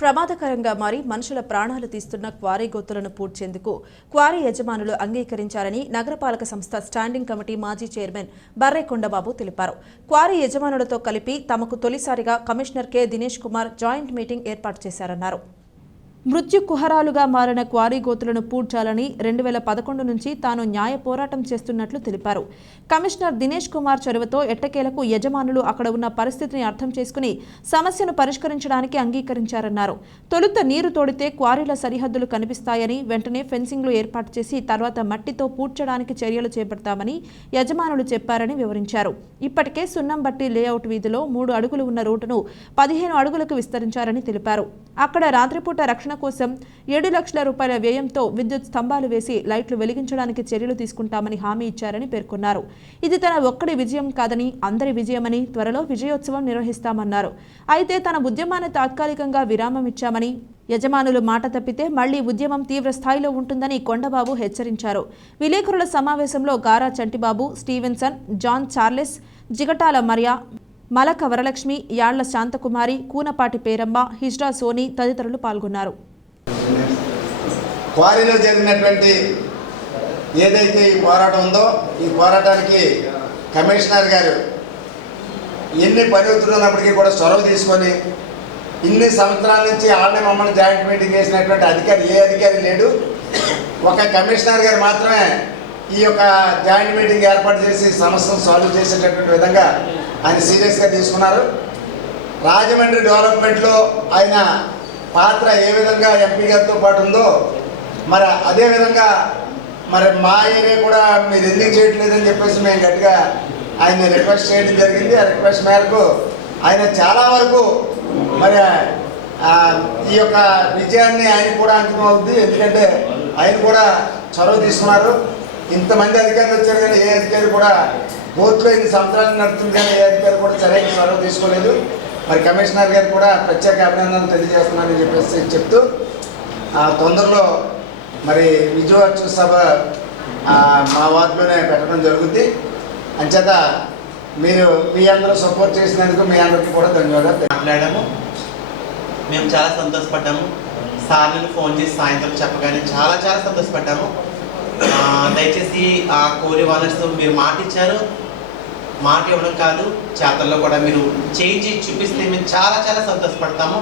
ప్రమాదకరంగా మారి మనుషుల ప్రాణాలు తీస్తున్న క్వారీ గోతులను పూడ్చేందుకు క్వారీ యజమానులు అంగీకరించారని నగరపాలక సంస్థ స్టాండింగ్ కమిటీ మాజీ చైర్మన్ బర్రె కొండబాబు తెలిపారు. క్వారీ యజమానులతో కలిపి తమకు తొలిసారిగా commissioner K Dinesh Kumar joint meeting ఏర్పాటు చేశారన్నారు. మృత్యు కుహరాలుగా మారిన క్వారీ గోతులను పూడ్చాలని 2011 నుంచి తాను న్యాయ పోరాటం చేస్తున్నట్లు తెలిపారు. కమిషనర్ దినేష్ కుమార్ చొరవతో ఎట్టకేలకు యజమానులు అక్కడ ఉన్న పరిస్థితిని అర్థం చేసుకుని సమస్యను పరిష్కరించడానికి అంగీకరించారన్నారు. తొలుత నీరు తోడితే క్వారీల సరిహద్దులు కనిపిస్తాయని వెంటనే ఫెన్సింగ్లు ఏర్పాటు చేసి తర్వాత మట్టితో పూడ్చడానికి చర్యలు చేపడతామని యజమానులు చెప్పారని వివరించారు. ఇప్పటికే సున్నంబట్టి లేఅవుట్ వీధిలో 3 అడుగులు ఉన్న రోడ్డును 15 అడుగులకు విస్తరించారని తెలిపారు. అక్కడ రాత్రిపూట రక్షణ కోసం 7 లక్షల రూపాయల వ్యయంతో విద్యుత్ స్తంభాలు వేసి లైట్లు వెలిగించడానికి చర్యలు తీసుకుంటామని హామీ ఇచ్చారని పేర్కొన్నారు. ఇది తన ఒక్కడి విజయం కాదని అందరి విజయమని త్వరలో విజయోత్సవం నిర్వహిస్తామన్నారు. అయితే తన ఉద్యమాన్ని తాత్కాలికంగా విరామం ఇచ్చామని, యజమానులు మాట తప్పితే మళ్లీ ఉద్యమం తీవ్ర స్థాయిలో ఉంటుందని కొండబాబు హెచ్చరించారు. విలేకరుల సమావేశంలో Gara Chantibabu, Stevenson, John Charles, Jigatala Maria, Malaka Varalakshmi, Yalla Shanthakumari, Koonapati Peramma, hijra Soni తదితరులు పాల్గొన్నారు. క్వారీలో జరిగినటువంటి ఏదైతే ఈ పోరాటం ఉందో ఈ పోరాటానికి కమిషనర్ గారు ఎన్ని పరిస్థితులు ఉన్నప్పటికీ కూడా చొరవ తీసుకొని ఇన్ని సంవత్సరాల నుంచి ఆల్రెడీ మమ్మల్ని జాయింట్ మీటింగ్ చేసినటువంటి ఏ అధికారి లేడు. ఒక కమిషనర్ గారు మాత్రమే ఈ యొక్క జాయింట్ మీటింగ్ ఏర్పాటు చేసి సమస్యను సాల్వ్ చేసేటటువంటి విధంగా ఆయన సీరియస్గా తీసుకున్నారు. రాజమండ్రి డెవలప్మెంట్లో ఆయన పాత్ర ఏ విధంగా ఎంపీ గారితో పాటు ఉందో మరి అదేవిధంగా మరి మా ఏరియా కూడా మీరు ఎందుకు చేయట్లేదని చెప్పేసి మేము గట్టిగా ఆయన రిక్వెస్ట్ చేయడం జరిగింది. ఆ రిక్వెస్ట్ మేరకు ఆయన చాలా వరకు మరి ఈ యొక్క విజయాన్ని ఆయన కూడా అంకితం అవుతుంది. ఎందుకంటే ఆయన కూడా చొరవ తీసుకున్నారు. ఇంతమంది అధికారులు వచ్చారు కానీ ఏ అధికారి కూడా బోత్లో ఇన్ని సంవత్సరాలు నడుతుంది కానీ ఏ అధికారి కూడా సరైన చొరవ తీసుకోలేదు. మరి కమిషనర్ గారు కూడా ప్రత్యేక అభినందనలు తెలియజేస్తున్నానని చెప్పేసి చెప్తూ తొందరలో మరి విజయోత్సవ సభ మా వార్డులోనే పెట్టడం జరుగుతుంది. అంచేత మీరు మీ అందరూ సపోర్ట్ చేసినందుకు మీ అందరికీ కూడా ధన్యవాదాలు మాట్లాడాము. మేము చాలా సంతోషపడ్డాము. సార్లను ఫోన్ చేసి సాయంత్రం చెప్పగానే చాలా సంతోషపడ్డాము. దయచేసి ఆ కోరి వానర్స్ మీరు మాట ఇచ్చారు, మాట ఇవ్వడం కాదు చేతల్లో కూడా మీరు చేంజ్ చూపిస్తే మేము చాలా సంతోషపడతాము.